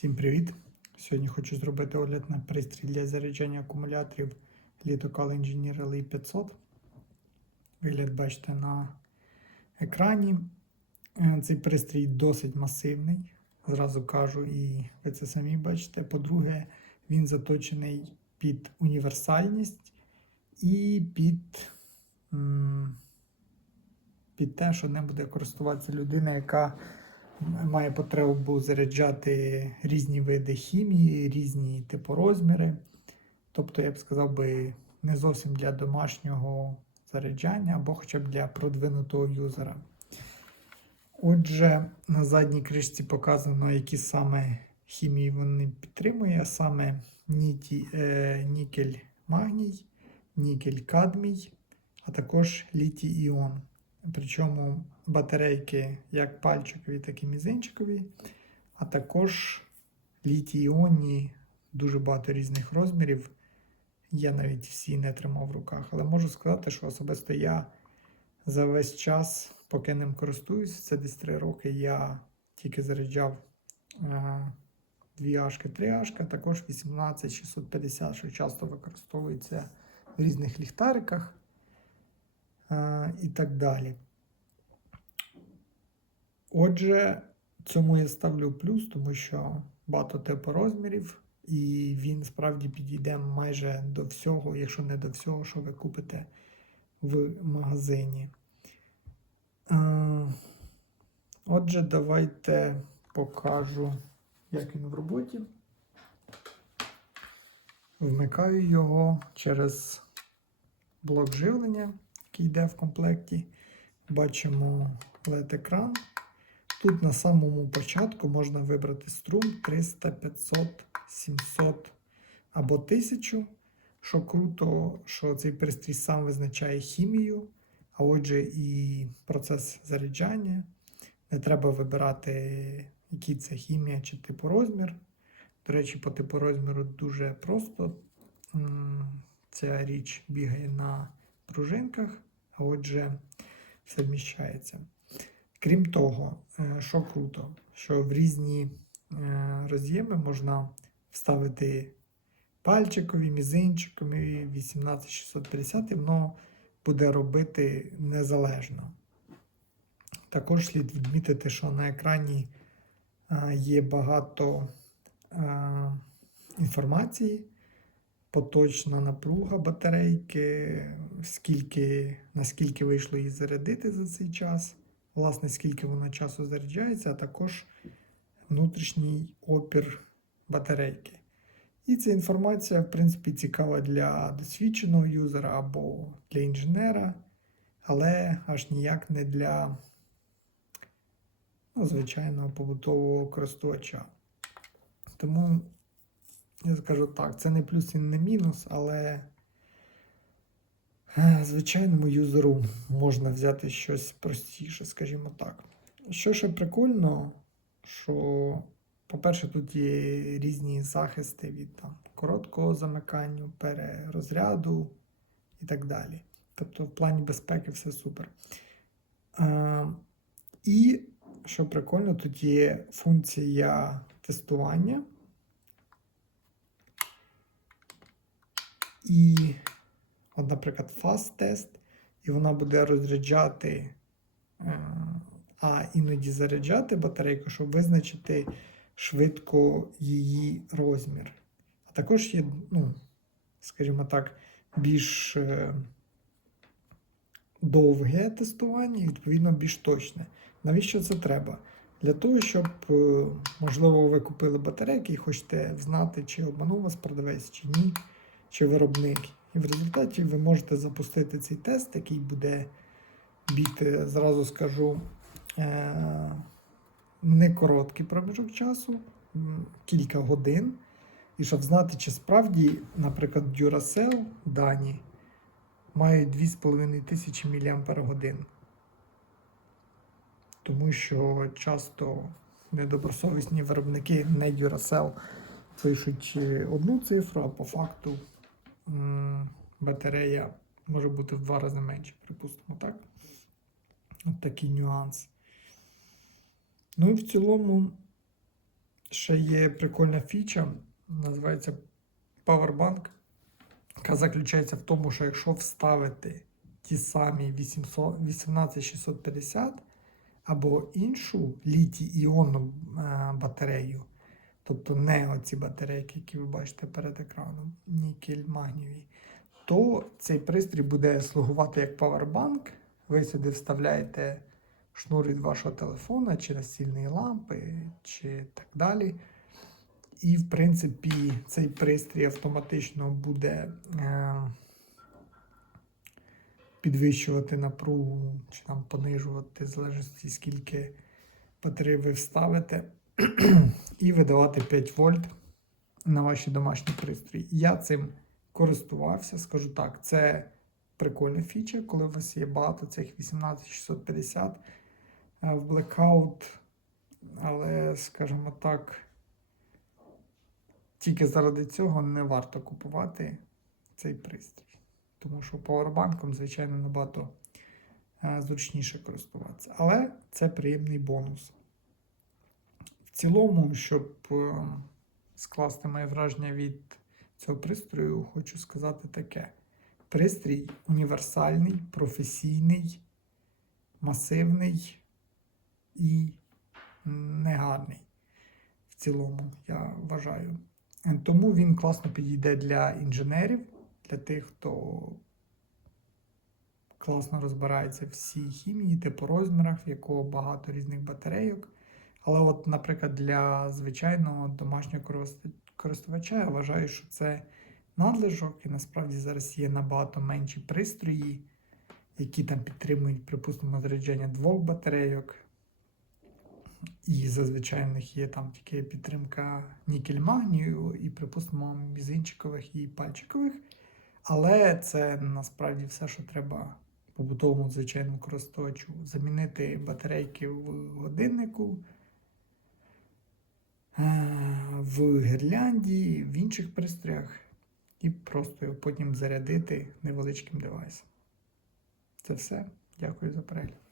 Всім привіт! Сьогодні хочу зробити огляд на пристрій для заряджання акумуляторів Litokal Engineer LE 500. Вигляд бачите на екрані. Е, Цей пристрій досить масивний, зразу кажу, і ви це самі бачите. По-друге, він заточений під універсальність і під, під те, що не буде користуватися людина, яка має потребу заряджати різні види хімії, різні типу розміри. Тобто, я б сказав би, не зовсім для домашнього заряджання або хоча б для продвинутого юзера. Отже, на задній кришці показано, які саме хімії вони підтримує, а саме ніті, е, нікель магній, нікель кадмій, а також літій іон. Причому батарейки як пальчикові, так і мізинчикові, а також літій іонні, дуже багато різних розмірів. Я навіть всі не тримав в руках, але можу сказати, що особисто я за весь час, поки ним користуюсь, це десь 3 роки, я тільки заряджав е, 2 ашки, 3 ашка, також 18650, що часто використовується в різних ліхтариках. е, і так далі. Отже, цьому я ставлю плюс, тому що багато типу розмірів, і він справді підійде майже до всього, якщо не до всього, що ви купите в магазині. Е, Отже, давайте покажу, як він в роботі. Вмикаю його через блок живлення, який йде в комплекті. Бачимо LED-екран. Тут на самому початку можна вибрати струм 300, 500, 700 або 1000. Що круто, що цей пристрій сам визначає хімію, а отже, і процес заряджання. Не треба вибирати, який це хімія чи типу розмір. До речі, по типу розміру дуже просто. Ця річ бігає на пружинках, отже, все вміщається. Крім того, е, що круто, що в різні е, роз'єми можна вставити пальчикові, мізинчикові, 18650, і воно буде робити незалежно. Також слід відмітити, що на екрані е, є багато інформації, поточна напруга батарейки, скільки, наскільки вийшло її зарядити за цей час, власне, скільки вона часу заряджається, а також внутрішній опір батарейки. І ця інформація, в принципі, цікава для досвідченого юзера або для інженера, але аж ніяк не для ну, звичайного побутового користувача. Тому я скажу так, це не плюс і не мінус, але е, звичайному юзеру можна взяти щось простіше, скажімо так. Що ще прикольно, що, по-перше, тут є різні захисти від там, короткого замикання, перерозряду і так далі. Тобто, в плані безпеки все супер. Е, і що прикольно, тут є функція тестування. І, от, наприклад, fast тест, і вона буде розряджати, е, а іноді заряджати батарейку, щоб визначити швидко її розмір. А також є, ну, скажімо так, більш е, довге тестування і, відповідно, більш точне. Навіщо це треба? Для того, щоб, е, можливо, ви купили батарейки і хочете знати, чи обманув вас продавець, чи ні, чи виробник. І в результаті ви можете запустити цей тест, який буде бігти, зразу скажу, е- не короткий проміжок часу, кілька годин. І щоб знати, чи справді, наприклад, Duracell дані мають 2500 мАч. Тому що часто недобросовісні виробники не Duracell пишуть е, одну цифру, а по факту батарея може бути в два рази менше, припустимо, так? От такий нюанс. Ну і в цілому, ще є прикольна фіча, називається Powerbank, яка заключається в тому, що якщо вставити ті самі 18650 або іншу літій-іонну е, батарею, тобто не оці батарейки, які ви бачите перед екраном, нікель магнієві, то цей пристрій буде слугувати як павербанк. Ви сюди вставляєте шнур від вашого телефона, чи настільної лампи, чи так далі. І, в принципі, цей пристрій автоматично буде е, підвищувати напругу, чи там понижувати, в залежності, скільки батарей ви вставите, і видавати 5 вольт на ваші домашні пристрої. Я цим користувався, скажу так, це прикольна фіча, коли у вас є багато цих 18650 е, в Blackout, але, скажімо так, тільки заради цього не варто купувати цей пристрій. Тому що павербанком, звичайно, набагато е, зручніше користуватися. Але це приємний бонус. Цілому, щоб е, скласти моє враження від цього пристрою, хочу сказати таке: пристрій універсальний, професійний, масивний і негарний. В цілому, я вважаю. Е, Тому він класно підійде для інженерів, для тих, хто класно розбирається в всій хімії, типу розмірах, в якого багато різних батарейок. Але, от, наприклад, для звичайного домашнього користувача я вважаю, що це надлишок, і насправді зараз є набагато менші пристрої, які там підтримують, припустимо, заряджання двох батарейок. І зазвичай в них є там тільки підтримка нікель-магнію і, припустимо, мізинчикових і пальчикових. Але це насправді все, що треба побутовому звичайному користувачу. Замінити батарейки в годиннику, в гірлянді, в інших пристроях, і просто його потім зарядити невеличким девайсом. Це все. Дякую за перегляд.